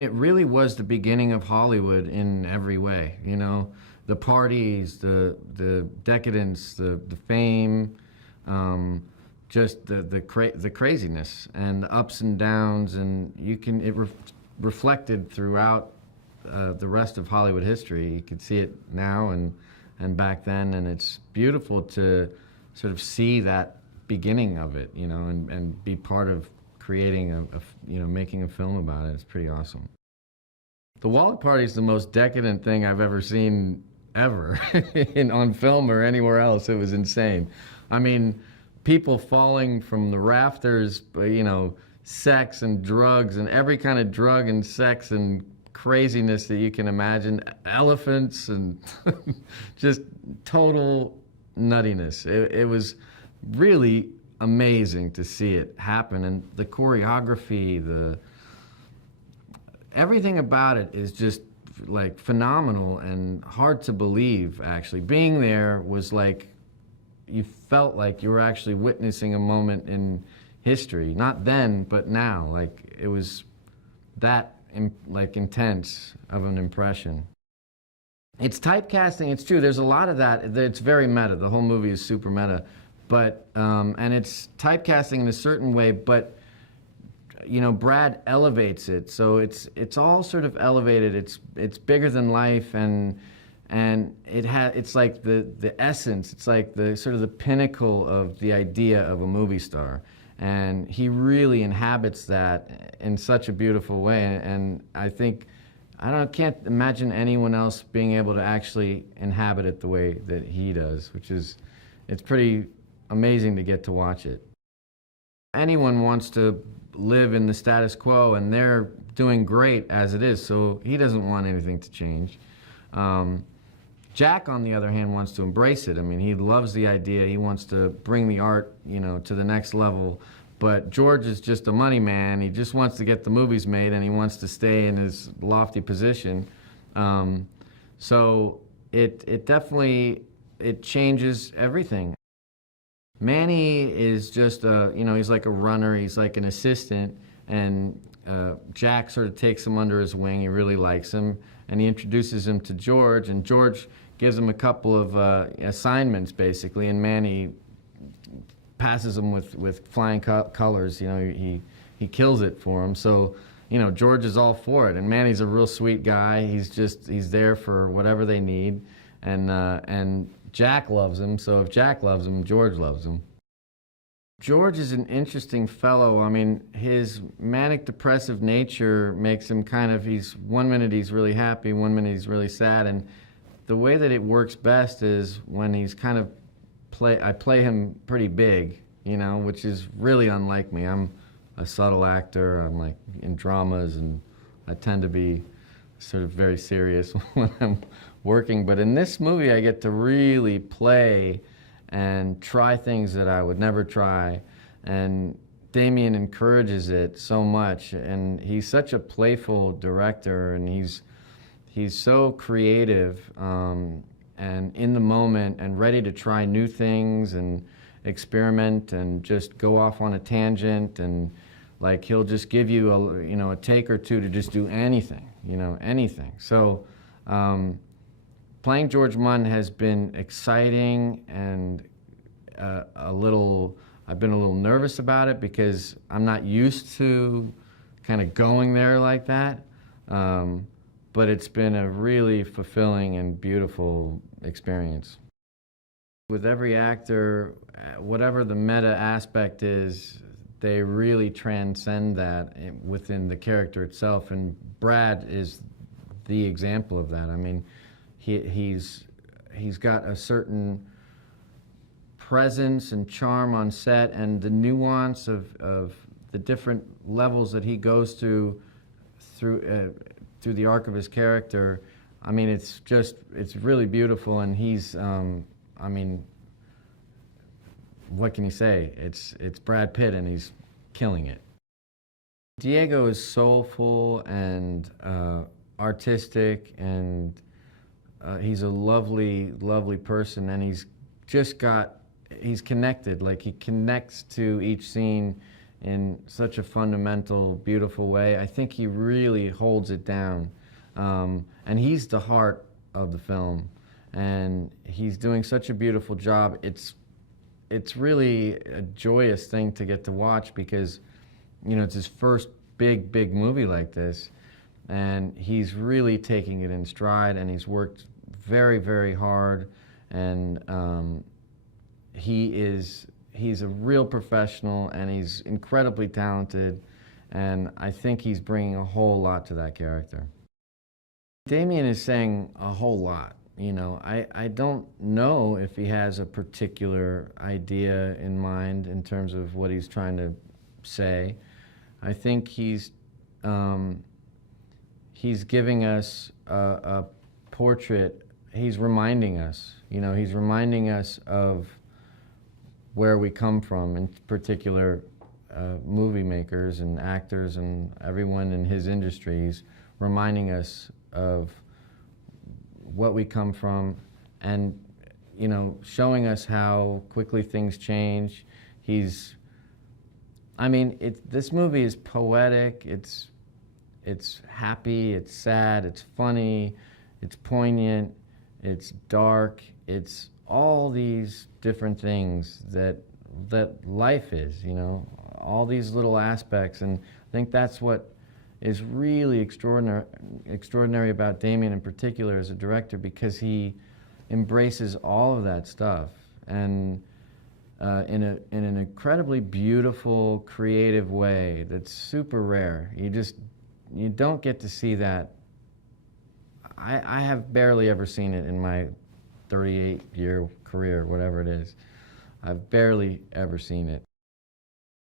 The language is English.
It really was the beginning of Hollywood in every way, you know, the parties, the decadence, the fame, just the craziness and the ups and downs, and reflected throughout the rest of Hollywood history. You can see it now and back then, and it's beautiful to sort of see that beginning of it, you know, and be part of creating making a film about it. It's pretty awesome. The Wallet Party is the most decadent thing I've ever seen, ever, on film or anywhere else. It was insane. I mean, people falling from the rafters, you know, sex and drugs and every kind of drug and sex and craziness that you can imagine. Elephants and just total nuttiness. It was really amazing to see it happen, and the choreography, everything about it is just like phenomenal and hard to believe. Actually, being there was like, you felt like you were actually witnessing a moment in history. Not then, but now. Like, it was that intense of an impression. It's typecasting. It's true. There's a lot of that. It's very meta. The whole movie is super meta, but and it's typecasting in a certain way. But you know, Brad elevates it, so it's all sort of elevated. It's bigger than life, and it's like the essence. It's like the sort of the pinnacle of the idea of a movie star, and he really inhabits that in such a beautiful way. And I think can't imagine anyone else being able to actually inhabit it the way that he does, it's pretty amazing to get to watch it. Anyone wants to live in the status quo, and they're doing great as it is, so he doesn't want anything to change. Jack, on the other hand, wants to embrace it. I mean, he loves the idea. He wants to bring the art, you know, to the next level. But George is just a money man. He just wants to get the movies made, and he wants to stay in his lofty position. So it definitely changes everything. Manny is just he's like a runner. He's like an assistant, and Jack sort of takes him under his wing. He really likes him, and he introduces him to George, and George gives him a couple of assignments, basically, and Manny passes them with flying colors. You know, he kills it for him. So, you know, George is all for it, and Manny's a real sweet guy. He's there for whatever they need, and Jack loves him. So if Jack loves him, George loves him. George is an interesting fellow. I mean, his manic depressive nature makes him one minute he's really happy, one minute he's really sad, and the way that it works best is when he's kind of I play him pretty big, you know, which is really unlike me. I'm a subtle actor. I'm like in dramas, and I tend to be sort of very serious when I'm working. But in this movie, I get to really play and try things that I would never try. And Damien encourages it so much, and he's such a playful director, and he's so creative. And in the moment, and ready to try new things and experiment and just go off on a tangent, and like he'll just give you a take or two to just do anything, anything. So playing George Munn has been exciting, and I've been a little nervous about it because I'm not used to kind of going there like that. But it's been a really fulfilling and beautiful experience. With every actor, whatever the meta aspect is, they really transcend that within the character itself, and Brad is the example of that. I mean, he's got a certain presence and charm on set, and the nuance of the different levels that he goes through the arc of his character. I mean, it's really beautiful, and he's, I mean, what can you say? It's Brad Pitt, and he's killing it. Diego is soulful and artistic, and he's a lovely, lovely person, and he's connected. Like, he connects to each scene in such a fundamental, beautiful way. I think he really holds it down. And he's the heart of the film. And he's doing such a beautiful job. It's really a joyous thing to get to watch because, it's his first big movie like this. And he's really taking it in stride, and he's worked very, very hard. And he's a real professional, and he's incredibly talented. And I think he's bringing a whole lot to that character. Damien is saying a whole lot. I don't know if he has a particular idea in mind in terms of what he's trying to say. I think he's giving us a portrait. He's reminding us, he's reminding us of where we come from, in particular movie makers and actors and everyone in his industry. He's reminding us of what we come from, and showing us how quickly things change. This movie is poetic. It's happy. It's sad. It's funny. It's poignant. It's dark. It's all these different things that life is. All these little aspects, and I think that's what is really extraordinary about Damien in particular as a director, because he embraces all of that stuff, and in an incredibly beautiful, creative way that's super rare. You don't get to see that. I have barely ever seen it in my 38-year career, whatever it is. I've barely ever seen it.